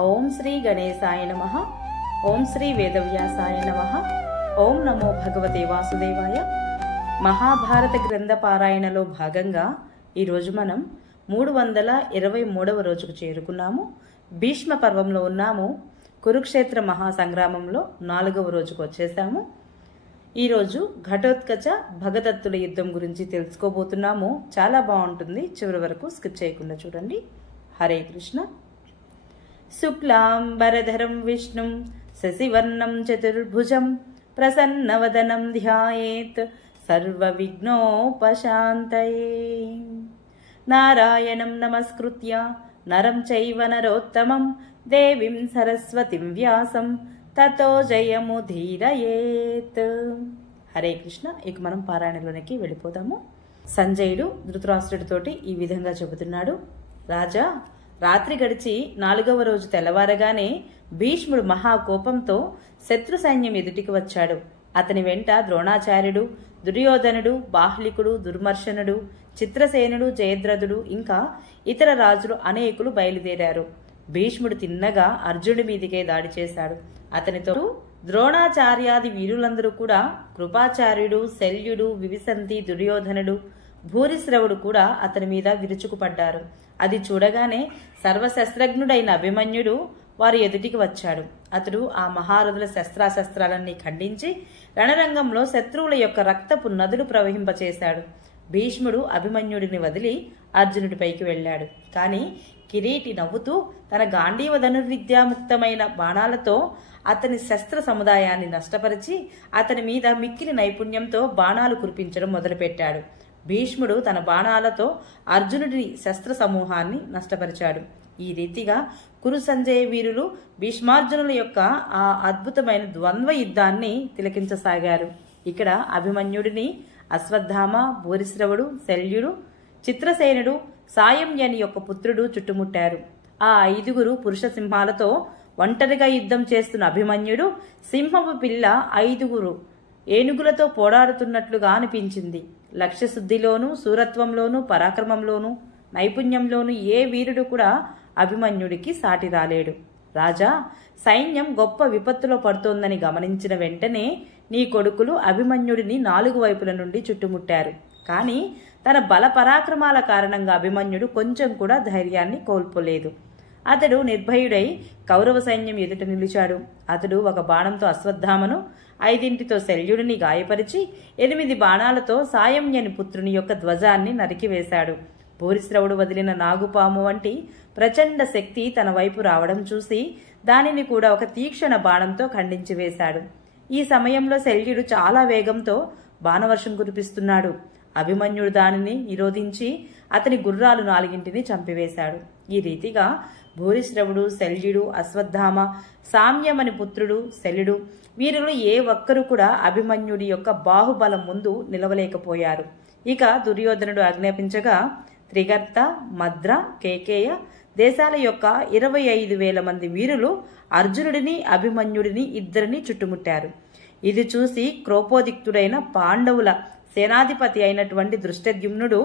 ఓం శ్రీ గణేశాయ నమః. ఓం శ్రీ వేదవ్యాసాయ నమః. ఓం నమో భగవతే వాసుదేవాయ. మహాభారత గ్రంథ పారాయణలో భాగంగా ఈరోజు మనం 323వ రోజుకు చేరుకున్నాము. భీష్మ పర్వంలో ఉన్నాము. కురుక్షేత్ర మహాసంగ్రామంలో 4వ రోజుకు వచ్చేసాము. ఈరోజు ఘటోత్కచ భగదత్తుల యుద్ధం గురించి తెలుసుకోబోతున్నాము. చాలా బాగుంటుంది, చివరి వరకు స్కిప్ చేయకుండా చూడండి. హరే కృష్ణ. శుక్లాంబరధరం విష్ణుం శశివర్ణం చతుర్భుజం ప్రసన్నవదనం ధ్యాయేత్ సర్వవిఘ్నోపశాంతయే. నారాయణం నమస్కృత్య నరం చైవ నరోత్తమం దేవీం సరస్వతిం వ్యాసం తతో జయముధీరయేత్. హరే కృష్ణ. ఇక మనం పారాయణలోనికి వెళ్ళిపోదాము. సంజయుడు ధృతరాష్ట్రుడితోటి ఈ విధంగా చెబుతున్నాడు. రాజా, రాత్రి గడిచి 4వ రోజు తెల్లవారగానే భీష్ముడు మహాకోపంతో శత్రు సైన్యం ఎదుటికి వచ్చాడు. అతని వెంట ద్రోణాచార్యుడు, దుర్యోధనుడు, బాహ్లికుడు, దుర్మర్శనుడు, చిత్రసేనుడు, జయద్రథుడు ఇంకా ఇతర రాజులు అనేకులు బయలుదేరారు. భీష్ముడు తిన్నగా అర్జునుడి మీదికే దాడి చేశాడు. అతనితో ద్రోణాచార్యాది వీరులందరూ కూడా, కృపాచార్యుడు, శల్యుడు, వివిసంతి, దుర్యోధనుడు, భూరిశ్రవుడు కూడా అతని మీద విరుచుకుపడ్డారు. అది చూడగానే సర్వశస్త్రజ్ఞుడైన అభిమన్యుడు వారి ఎదుటికి వచ్చాడు. అతడు ఆ మహారథుల శస్త్రాశస్త్రాలన్నీ ఖండించి రణరంగంలో శత్రువుల యొక్క రక్తపు నదులు ప్రవహింపచేశాడు. భీష్ముడు అభిమన్యుడిని వదిలి అర్జునుడిపైకి వెళ్ళాడు. కాని కిరీటి నవ్వుతూ తన గాంధీవ ధనుర్విద్యాముక్తమైన బాణాలతో అతని శస్త్ర సముదాయాన్ని నష్టపరిచి అతని మీద మిక్కిలి నైపుణ్యంతో బాణాలు కురిపించడం మొదలుపెట్టాడు. భీష్ముడు తన బాణాలతో అర్జునుడి శస్త్ర సమూహాన్ని నష్టపరిచాడు. ఈ రీతిగా కురు సంజయ వీరులు భీష్మార్జునుల యొక్క ఆ అద్భుతమైన ద్వంద్వ యుద్ధాన్ని తిలకించసాగారు. ఇక్కడ అభిమన్యుడిని అశ్వత్థామ, భూరిశ్రవుడు, శల్యుడు, చిత్రసేనుడు, సాయంయని యొక్క పుత్రుడు చుట్టుముట్టారు. ఆ 5గురు పురుష సింహాలతో ఒంటరిగా యుద్ధం చేస్తున్న అభిమన్యుడు సింహపు పిల్ల 5గురు ఏనుగులతో పోరాడుతున్నట్లుగా అనిపించింది. లక్ష్యశుద్ధిలోనూ, శూరత్వంలోనూ, పరాక్రమంలోనూ, నైపుణ్యంలోనూ ఏ వీరుడు కూడా అభిమన్యుడికి సాటి రాలేడు. రాజా, సైన్యం గొప్ప విపత్తులో పడుతోందని గమనించిన వెంటనే నీ కొడుకులు అభిమన్యుడిని 4 వైపుల నుండి చుట్టుముట్టారు. కాని తన బల పరాక్రమాల కారణంగా అభిమన్యుడు కొంచెం కూడా ధైర్యాన్ని కోల్పోలేదు. అతడు నిర్భయుడై కౌరవ సైన్యం ఎదుట నిలిచాడు. అతడు ఒక బాణంతో అశ్వత్థామను, 5తో శల్యుడిని గాయపరిచి 8 బాణాలతో సాయంయని పుత్రుని యొక్క ధ్వజాన్ని నరికివేశాడు. భూరిశ్రవుడు వదిలిన నాగుపాము వంటి ప్రచండ శక్తి తన వైపు రావడం చూసి దానిని కూడా ఒక తీక్షణ బాణంతో ఖండించి వేశాడు. ఈ సమయంలో శల్యుడు చాలా వేగంతో బాణవర్షం కురిపిస్తున్నాడు. అభిమన్యుడు దానిని నిరోధించి అతని గుర్రాలు 4 చంపివేశాడు. ఈ రీతిగా భూరిశ్రవుడు, శల్యుడు, అశ్వత్థామ, సామ్యమని పుత్రుడు, శల్యుడు వీరిలో ఏ ఒక్కరు కూడా అభిమన్యుడి యొక్క బాహుబలం ముందు నిలవలేకపోయారు. ఇక దుర్యోధనుడు ఆజ్ఞాపించగా త్రిగర్త, మద్ర, కేకేయ దేశాల యొక్క 25,000 మంది వీరులు అర్జునుడిని, అభిమన్యుడిని ఇద్దరిని చుట్టుముట్టారు. ఇది చూసి క్రోపోదిక్తుడైన పాండవుల సేనాధిపతి అయినటువంటి దృష్టద్యుమ్నుడు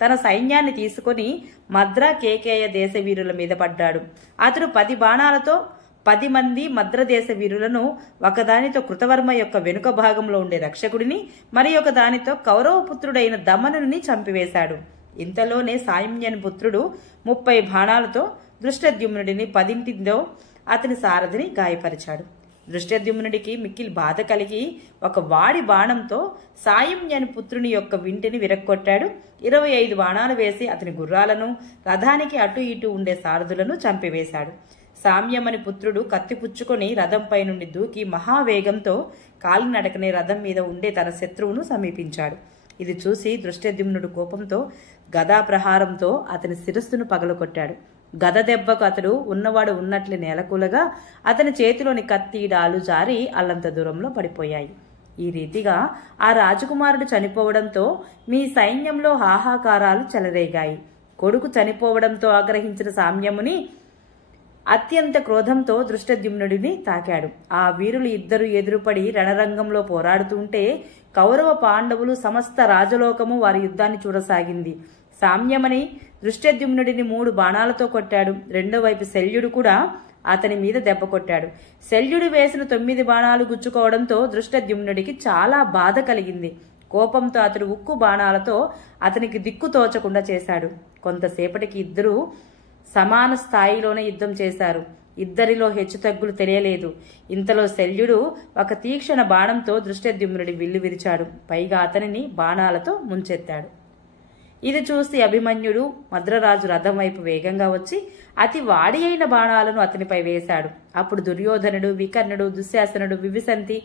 తన సైన్యాన్ని తీసుకుని మద్ర, కేకేయ దేశ వీరుల మీద పడ్డాడు. అతడు 10 బాణాలతో 10 మంది మద్రదేశ వీరులను ఒకదానితో కృతవర్మ యొక్క వెనుక భాగంలో ఉండే రక్షకుడిని, మరి ఒక దానితో కౌరవపుత్రుడైన దమనుని చంపివేశాడు. ఇంతలోనే సాయంయని పుత్రుడు 30 బాణాలతో దృష్టద్యుమ్నుడిని 10తో అతని సారథిని గాయపరిచాడు. దృష్టద్యుమ్నుడికి మిక్కిలి బాధ కలిగి ఒక వాడి బాణంతో సాయంయని పుత్రుని యొక్క వింటిని విరక్కొట్టాడు. 25 బాణాలు వేసి అతని గుర్రాలను, రథానికి అటు ఇటు ఉండే సారథులను చంపివేశాడు. సామ్యమని పుత్రుడు కత్తి పుచ్చుకొని రథంపై నుండి దూకి మహావేగంతో కాలినడకనే రథం మీద ఉండే తన శత్రువును సమీపించాడు. ఇది చూసి దృష్టద్యుమ్నుడు కోపంతో గదా ప్రహారంతో అతని శిరస్సును పగలగొట్టాడు. గద దెబ్బకు అతడు ఉన్నవాడు ఉన్నట్లే నేలకూలగా అతని చేతిలోని కత్తి, డాలు జారి అల్లంత దూరంలో పడిపోయాయి. ఈ రీతిగా ఆ రాజకుమారుడు చనిపోవడంతో మీ సైన్యంలో హాహాకారాలు చెలరేగాయి. కొడుకు చనిపోవడంతో ఆగ్రహించిన సామ్యముని అత్యంత క్రోధంతో దృష్టద్యుమ్నుడిని తాకాడు. ఆ వీరులు ఇద్దరు ఎదురుపడి రణరంగంలో పోరాడుతుంటే కౌరవ పాండవులు సమస్త రాజలోకము వారి యుద్ధాన్ని చూడసాగింది. సామ్యమని దృష్టద్యుమ్నుడిని 3 బాణాలతో కొట్టాడు. రెండో వైపు శల్యుడు కూడా అతని మీద దెబ్బ కొట్టాడు. శల్యుడు వేసిన 9 బాణాలు గుచ్చుకోవడంతో దృష్టద్యుమ్నుడికి చాలా బాధ కలిగింది. కోపంతో అతడు ఉక్కు బాణాలతో అతనికి దిక్కు తోచకుండా చేశాడు. కొంతసేపటికి ఇద్దరూ సమాన స్థాయిలోనే యుద్ధం చేశారు. ఇద్దరిలో హెచ్చుతగ్గులు తెలియలేదు. ఇంతలో శల్యుడు ఒక తీక్షణ బాణంతో దృష్టద్యుమ్నుడి విల్లు విరిచాడు. పైగా అతనిని బాణాలతో ముంచెత్తాడు. ఇది చూసి అభిమన్యుడు మద్రరాజు రథం వైపు వేగంగా వచ్చి అతి వాడి అయిన బాణాలను అతనిపై వేశాడు. అప్పుడు దుర్యోధనుడు, వికర్ణుడు, దుశ్శాసనుడు, వివిసంతి,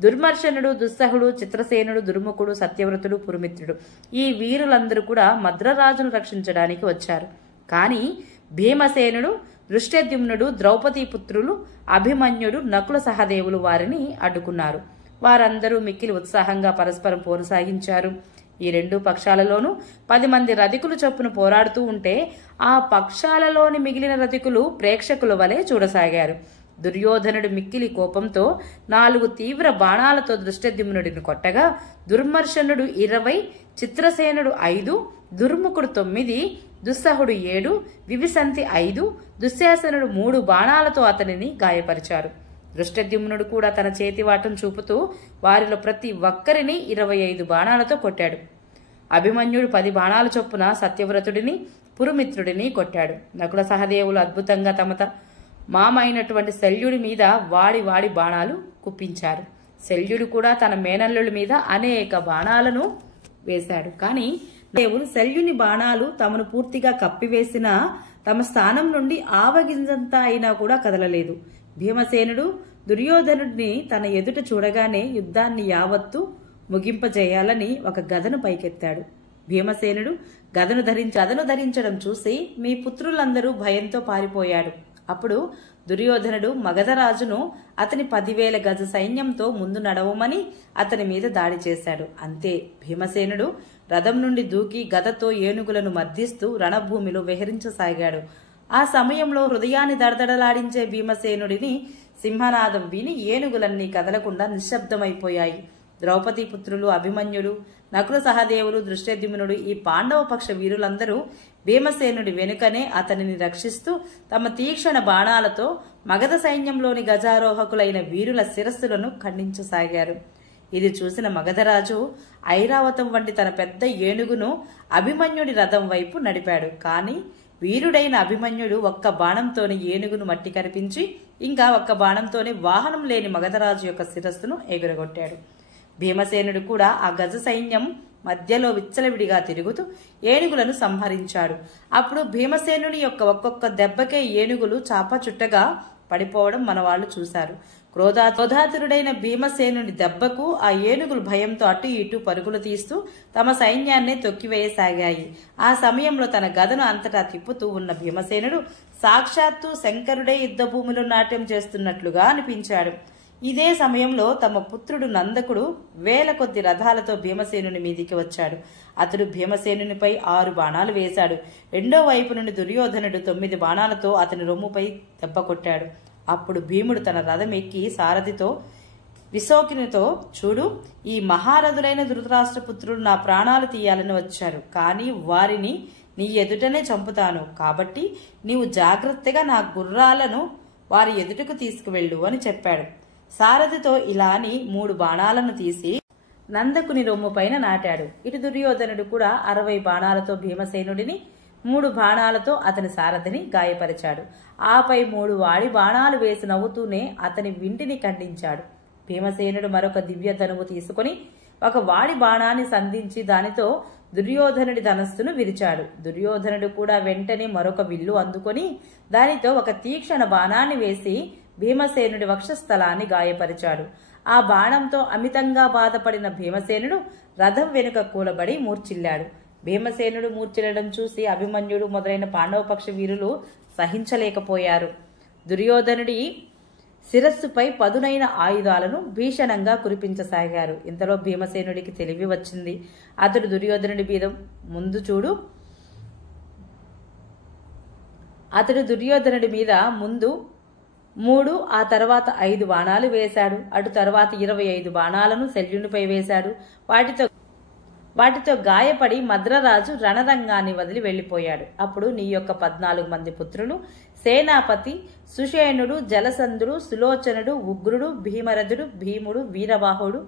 దుర్మర్శనుడు, దుస్సహుడు, చిత్రసేనుడు, దుర్ముఖుడు, సత్యవ్రతుడు, పురుమిత్రుడు ఈ వీరులందరూ కూడా మద్రరాజును రక్షించడానికి వచ్చారు. కానీ భీమసేనుడు, దృష్టద్యుమ్నుడు, ద్రౌపదీ పుత్రులు అభిమన్యుడు, నకుల సహదేవులు వారిని అడ్డుకున్నారు. వారందరూ మిక్కిలి ఉత్సాహంగా పరస్పరం పోరు సాగించారు. ఈ 2 పక్షాలలోనూ 10 మంది రథికులు చొప్పున పోరాడుతూ ఉంటే ఆ పక్షాలలోని మిగిలిన రథికులు ప్రేక్షకుల వలె చూడసాగారు. దుర్యోధనుడు మిక్కిలి కోపంతో 4 తీవ్ర బాణాలతో దృష్టద్యుమ్నుడిని కొట్టగా దుర్మర్శనుడు 20, చిత్రసేనుడు 5, దుర్ముఖుడు 9, దుస్సహుడు 7, వివిసంతి 5, దుశ్శాసనుడు 3 బాణాలతో అతనిని గాయపరిచారు. దృష్టద్యుమ్నుడు కూడా తన చేతివాటం చూపుతూ వారిలో ప్రతి ఒక్కరిని 25 బాణాలతో కొట్టాడు. అభిమన్యుడు 10 బాణాల చొప్పున సత్యవ్రతుడిని, పురుమిత్రుడిని కొట్టాడు. నకుల సహదేవులు అద్భుతంగా తమ మామైనటువంటి శల్యుడి మీద వాడి బాణాలు కుప్పించారు. శల్యుడు కూడా తన మేనల్లుల మీద అనేక బాణాలను వేశాడు. కానీ దేవుడు శల్యుని బాణాలు తమను పూర్తిగా కప్పివేసిన తమ స్థానం నుండి ఆవగింజంతా అయినా కూడా కదలలేదు. భీమసేనుడు దుర్యోధనుడిని తన ఎదుట చూడగానే యుద్ధాన్ని యావత్తు ముగింపజేయాలని ఒక గదను పైకెత్తాడు. భీమసేనుడు గదను ధరించడం చూసి మీ పుత్రులందరూ భయంతో పారిపోయాడు. అప్పుడు దుర్యోధనుడు మగధరాజును అతని 10,000 గజ సైన్యంతో ముందు నడవమని అతని మీద దాడి చేశాడు. అంతే, భీమసేనుడు రథం నుండి దూకి గదతో ఏనుగులను మర్దిస్తూ రణభూమిలో విహరించసాగాడు. ఆ సమయంలో హృదయాన్ని దడదడలాడించే భీమసేనుడిని సింహనాదం విని ఏనుగులన్నీ కదలకుండా నిశ్శబ్దమైపోయాయి. ద్రౌపదీ పుత్రులు అభిమన్యుడు, నకుల సహదేవులు, దృష్టద్యుమ్నుడు ఈ పాండవ పక్ష వీరులందరూ భీమసేనుడి వెనుకనే అతనిని రక్షిస్తూ తమ తీక్షణ బాణాలతో మగధ సైన్యంలోని గజారోహకులైన వీరుల శిరస్సులను ఖండించసాగారు. ఇది చూసిన మగధరాజు ఐరావతం వంటి తన పెద్ద ఏనుగును అభిమన్యుడి రథం వైపు నడిపాడు. కాని వీరుడైన అభిమన్యుడు ఒక్క బాణంతోనే ఏనుగును మట్టి కరిపించి ఇంకా ఒక్క బాణంతోనే వాహనం లేని మగధరాజు యొక్క శిరస్సును ఎగురగొట్టాడు. భీమసేనుడు కూడా ఆ గజ సైన్యం మధ్యలో విచ్చలవిడిగా తిరుగుతూ ఏనుగులను సంహరించాడు. అప్పుడు భీమసేనుని యొక్క ఒక్కొక్క దెబ్బకే ఏనుగులు చాపచుట్టగా పడిపోవడం మనవాళ్లు చూశారు. క్రోధాతురుడైన భీమసేనుని దెబ్బకు ఆ ఏనుగులు భయంతో అటు ఇటు పరుగులు తీస్తూ తమ సైన్యాన్నే తొక్కివేయసాగాయి. ఆ సమయంలో తన గదను అంతటా తిప్పుతూ ఉన్న భీమసేనుడు సాక్షాత్తు శంకరుడే యుద్ధభూమిలో నాట్యం చేస్తున్నట్లుగా అనిపించాడు. ఇదే సమయంలో తమ పుత్రుడు నందకుడు 1000 కొద్ది రథాలతో భీమసేనుని మీదికి వచ్చాడు. అతడు భీమసేనునిపై 6 బాణాలు వేశాడు. రెండో వైపు నుండి దుర్యోధనుడు 9 బాణాలతో అతని రొమ్ముపై దెబ్బ కొట్టాడు. అప్పుడు భీముడు తన రథం ఎక్కి సారథితో విశోకినితో, చూడు, ఈ మహారథులైన ధృతరాష్ట్రపుత్రులు నా ప్రాణాలు తీయాలని వచ్చారు. కానీ వారిని నీ ఎదుటనే చంపుతాను. కాబట్టి నీవు జాగ్రత్తగా నా గుర్రాలను వారి ఎదుటకు తీసుకువెళ్ళు అని చెప్పాడు. సారథితో ఇలా అని 3 బాణాలను తీసి నందకుని రొమ్ము పైన నాటాడు. ఇటు దుర్యోధనుడు కూడా 60 బాణాలతో భీమసేనుడిని, 3 బాణాలతో అతని సారథిని గాయపరిచాడు. ఆపై 3 వాడి బాణాలు వేసి నవ్వుతూనే అతని వింటిని ఖండించాడు. భీమసేనుడు మరొక దివ్య ధనువు తీసుకుని ఒక వాడి బాణాన్ని సంధించి దానితో దుర్యోధనుడి ధనస్సును విరిచాడు. దుర్యోధనుడు కూడా వెంటనే మరొక విల్లు అందుకొని దానితో ఒక తీక్షణ బాణాన్ని వేసి భీమసేనుడి వక్షస్థలాన్ని గాయపరిచాడు. ఆ బాణంతో అమితంగా బాధపడిన భీమసేనుడు రథం వెనుక కూలబడి మూర్చిల్లాడు. భీమసేనుడు మూర్చిల్లడం చూసి అభిమన్యుడు మొదలైన పాండవపక్ష వీరులు సహించలేకపోయారు. దుర్యోధనుడి శిరస్సుపై పదునైన ఆయుధాలను భీషణంగా కురిపించసాగారు. ఇంతలో భీమసేనుడికి తెలివి వచ్చింది. అతడు దుర్యోధనుడి మీద ముందు 3 ఆ తర్వాత 5 బాణాలు వేశాడు. అటు తర్వాత 25 బాణాలను శల్యునిపై వేశాడు. వాటితో గాయపడి మద్రరాజు రణరంగాన్ని వదిలి వెళ్లిపోయాడు. అప్పుడు నీ యొక్క 14 మంది పుత్రులు సేనాపతి సుషేణుడు, జలసంధుడు, సులోచనుడు, ఉగ్రుడు, భీమరథుడు, భీముడు, వీరబాహుడు,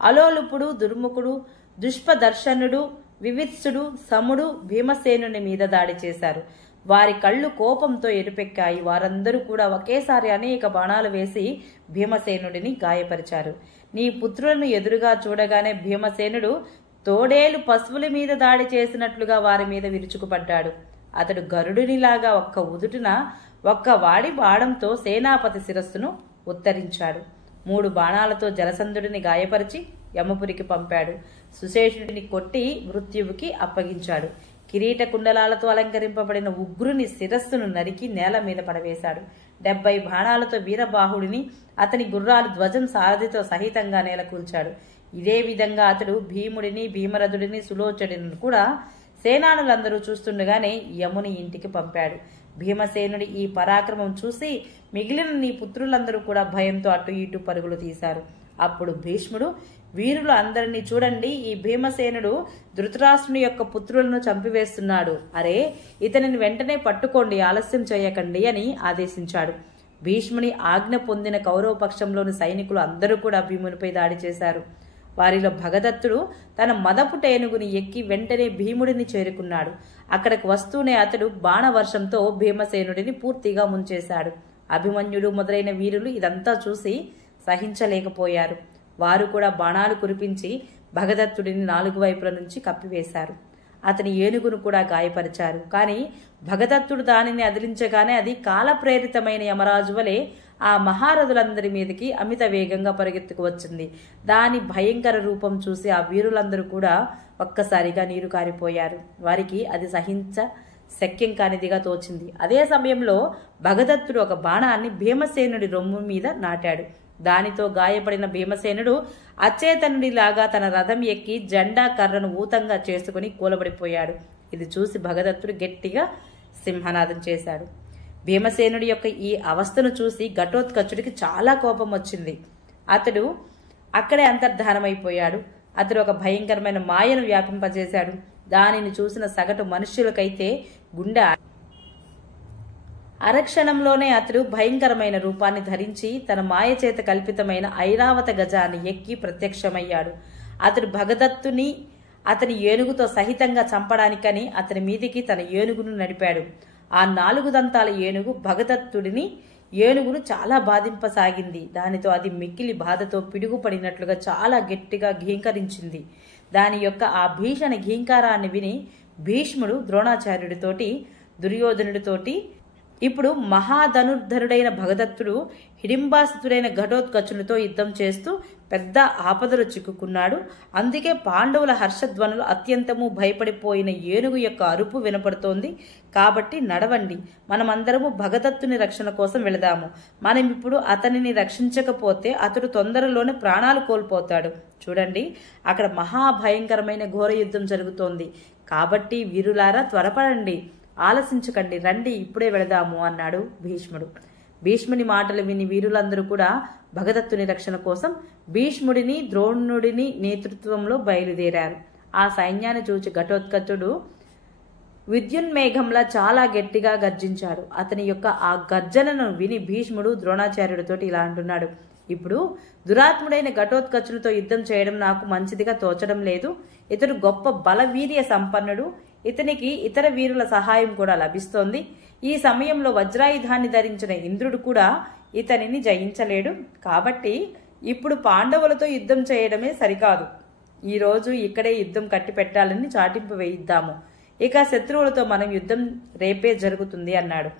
అలోలుపుడు, దుర్ముఖుడు, దుష్పదర్శనుడు, వివిత్సుడు, సముడు భీమసేనుని మీద దాడి చేశారు. వారి కళ్ళు కోపంతో ఎరుపెక్కాయి. వారందరూ కూడా ఒకేసారి అనేక బాణాలు వేసి భీమసేనుడిని గాయపరిచారు. నీ పుత్రులను ఎదురుగా చూడగానే భీమసేనుడు తోడేలు పశువుల మీద దాడి చేసినట్లుగా వారి మీద విరుచుకుపడ్డాడు. అతడు గరుడునిలాగా ఒక్క ఉదుటున ఒక్క వాడి బాణంతో సేనాపతి శిరస్సును ఉత్తరించాడు. 3 బాణాలతో జలసంధుడిని గాయపరిచి యమపురికి పంపాడు. సుశేషుడిని కొట్టి మృత్యువుకి అప్పగించాడు. కిరీట కుండలాలతో అలంకరింపబడిన ఉగ్రుని శిరస్సును నరికి నేల మీద పడవేశాడు. 70 బాణాలతో వీరబాహుడిని, అతని గుర్రాలు ధ్వజం సారథితో సహితంగా నేలకూల్చాడు. ఇదే విధంగా అతడు భీముడిని, భీమరథుడిని, సులోచనుడిని కూడా సేనానులందరూ చూస్తుండగానే యముని ఇంటికి పంపాడు. భీమసేనుడి ఈ పరాక్రమం చూసి మిగిలిన నీ పుత్రులందరూ కూడా భయంతో అటు ఇటు పరుగులు తీశారు. అప్పుడు భీష్ముడు, వీరులు అందరినీ చూడండి, ఈ భీమసేనుడు ధృతరాష్ట్రుని యొక్క పుత్రులను చంపివేస్తున్నాడు. అరే, ఇతనిని వెంటనే పట్టుకోండి, ఆలస్యం చేయకండి అని ఆదేశించాడు. భీష్ముని ఆజ్ఞ పొందిన కౌరవ పక్షంలోని సైనికులు అందరూ కూడా భీమునిపై దాడి చేశారు. వారిలో భగదత్తుడు తన మదపుట ఏనుగుని ఎక్కి వెంటనే భీముడిని చేరుకున్నాడు. అక్కడికి వస్తూనే అతడు బాణవర్షంతో భీమసేనుడిని పూర్తిగా ముంచేశాడు. అభిమన్యుడు మొదలైన వీరులు ఇదంతా చూసి సహించలేకపోయారు. వారు కూడా బాణాలు కురిపించి భగదత్తుడిని 4 వైపుల నుంచి కప్పివేశారు. అతని ఏనుగును కూడా గాయపరిచారు. కానీ భగదత్తుడు దానిని అదిలించగానే అది కాలప్రేరితమైన యమరాజు వలె ఆ మహారథులందరి మీదకి అమిత వేగంగా పరిగెత్తుకు వచ్చింది. దాని భయంకర రూపం చూసి ఆ వీరులందరూ కూడా ఒక్కసారిగా నీరు కారిపోయారు. వారికి అది శక్యం కానిదిగా తోచింది. అదే సమయంలో భగదత్తుడు ఒక బాణాన్ని భీమసేనుడి రొమ్ము మీద నాటాడు. దానితో గాయపడిన భీమసేనుడు అచేతనుడిలాగా తన రథం ఎక్కి జెండా కర్రను ఊతంగా చేసుకుని కూలబడిపోయాడు. ఇది చూసి భగదత్తుడు గట్టిగా సింహనాదం చేశాడు. భీమసేనుడి యొక్క ఈ అవస్థను చూసి ఘటోత్కచుడికి చాలా కోపం వచ్చింది. అతడు అక్కడే అంతర్ధానమైపోయాడు. అతడు ఒక భయంకరమైన మాయను వ్యాపింపజేశాడు. దానిని చూసిన సగటు మనుష్యులకైతే గుండె అరక్షణంలోనే అతడు భయంకరమైన రూపాన్ని ధరించి తన మాయచేత కల్పితమైన ఐరావత గజాన్ని ఎక్కి ప్రత్యక్షమయ్యాడు. అతడు భగదత్తుని అతని ఏనుగుతో సహితంగా చంపడానికని అతని మీదికి తన ఏనుగును నడిపాడు. ఆ 4 దంతాల ఏనుగు భగదత్తుడిని ఏనుగును చాలా బాధింపసాగింది. దానితో అది మిక్కిలి బాధతో పిడుగుపడినట్లుగా చాలా గట్టిగా ఘీంకరించింది. దాని యొక్క ఆ భీషణ ఘీంకారాన్ని విని భీష్ముడు ద్రోణాచార్యుడితోటి, దుర్యోధనుడితోటి, ఇప్పుడు మహాధనుర్ధరుడైన భగదత్తుడు హిడింబాసితుడైన ఘటోత్కచునితో యుద్ధం చేస్తూ పెద్ద ఆపదలు చిక్కుకున్నాడు. అందుకే పాండవుల హర్షధ్వనులు అత్యంతము భయపడిపోయిన ఏనుగు యొక్క అరుపు వినపడుతోంది. కాబట్టి నడవండి, మనమందరము భగదత్తుని రక్షణ కోసం వెళదాము. మనం ఇప్పుడు అతనిని రక్షించకపోతే అతడు తొందరలోనే ప్రాణాలు కోల్పోతాడు. చూడండి, అక్కడ మహాభయంకరమైన ఘోర యుద్ధం జరుగుతోంది. కాబట్టి వీరులారా త్వరపడండి, ఆలసించకండి, రండి, ఇప్పుడే వెళదాము అన్నాడు భీష్ముడు. భీష్ముని మాటలు విని వీరులందరూ కూడా భగదత్తుని రక్షణ కోసం భీష్ముడిని, ద్రోణుడిని నేతృత్వంలో బయలుదేరారు. ఆ సైన్యాన్ని చూచి ఘటోత్కచుడు విద్యున్మేఘంలా చాలా గట్టిగా గర్జించాడు. అతని యొక్క ఆ గర్జనను విని భీష్ముడు ద్రోణాచార్యుడితో ఇలా అంటున్నాడు, ఇప్పుడు దురాత్ముడైన ఘటోత్కచునితో యుద్ధం చేయడం నాకు మంచిదిగా తోచడం లేదు. ఇతడు గొప్ప బలవీర్య సంపన్నుడు. ఇతనికి ఇతర వీరుల సహాయం కూడా లభిస్తోంది. ఈ సమయంలో వజ్రాయుధాన్ని ధరించిన ఇంద్రుడు కూడా ఇతనిని జయించలేడు. కాబట్టి ఇప్పుడు పాండవులతో యుద్ధం చేయడమే సరికాదు. ఈరోజు ఇక్కడే యుద్ధం కట్టి పెట్టాలని చాటింపు వేయిద్దాము. ఇక శత్రువులతో మనం యుద్ధం రేపే జరుగుతుంది అన్నాడు.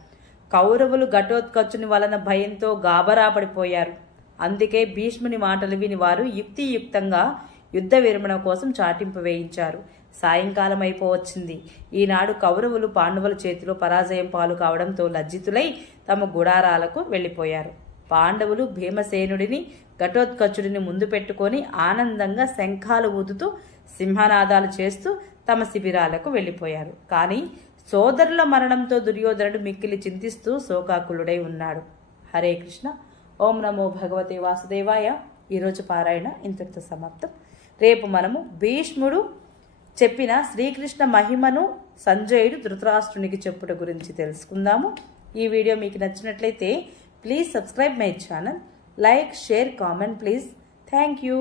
కౌరవులు ఘటోత్కచుని వలన భయంతో గాబరా పడిపోయారు. అందుకే భీష్ముని మాటలు విని వారు యుక్తియుక్తంగా యుద్ధ విరమణ కోసం చాటింపు వేయించారు. సాయంకాలం అయిపోవచ్చింది. ఈనాడు కౌరవులు పాండవుల చేతిలో పరాజయం పాలు కావడంతో లజ్జితులై తమ గుడారాలకు వెళ్లిపోయారు. పాండవులు భీమసేనుడిని, ఘటోత్కచుడిని ముందు పెట్టుకొని ఆనందంగా శంఖాలు ఊదుతూ సింహనాదాలు చేస్తూ తమ శిబిరాలకు వెళ్లిపోయారు. కానీ సోదరుల మరణంతో దుర్యోధనుడు మిక్కిలి చింతిస్తూ శోకాకులుడై ఉన్నాడు. హరే కృష్ణ. ఓం నమో భగవతే వాసుదేవాయ. ఈరోజు పారాయణ ఇంతటితో సమాప్తం. రేపు మనము భీష్ముడు చెప్పిన శ్రీకృష్ణ మహిమను సంజయుడు ధృతరాష్ట్రునికి చెప్పుట గురించి తెలుసుకుందాము. ఈ వీడియో మీకు నచ్చినట్లయితే please subscribe my channel, like, share, comment please. Thank you.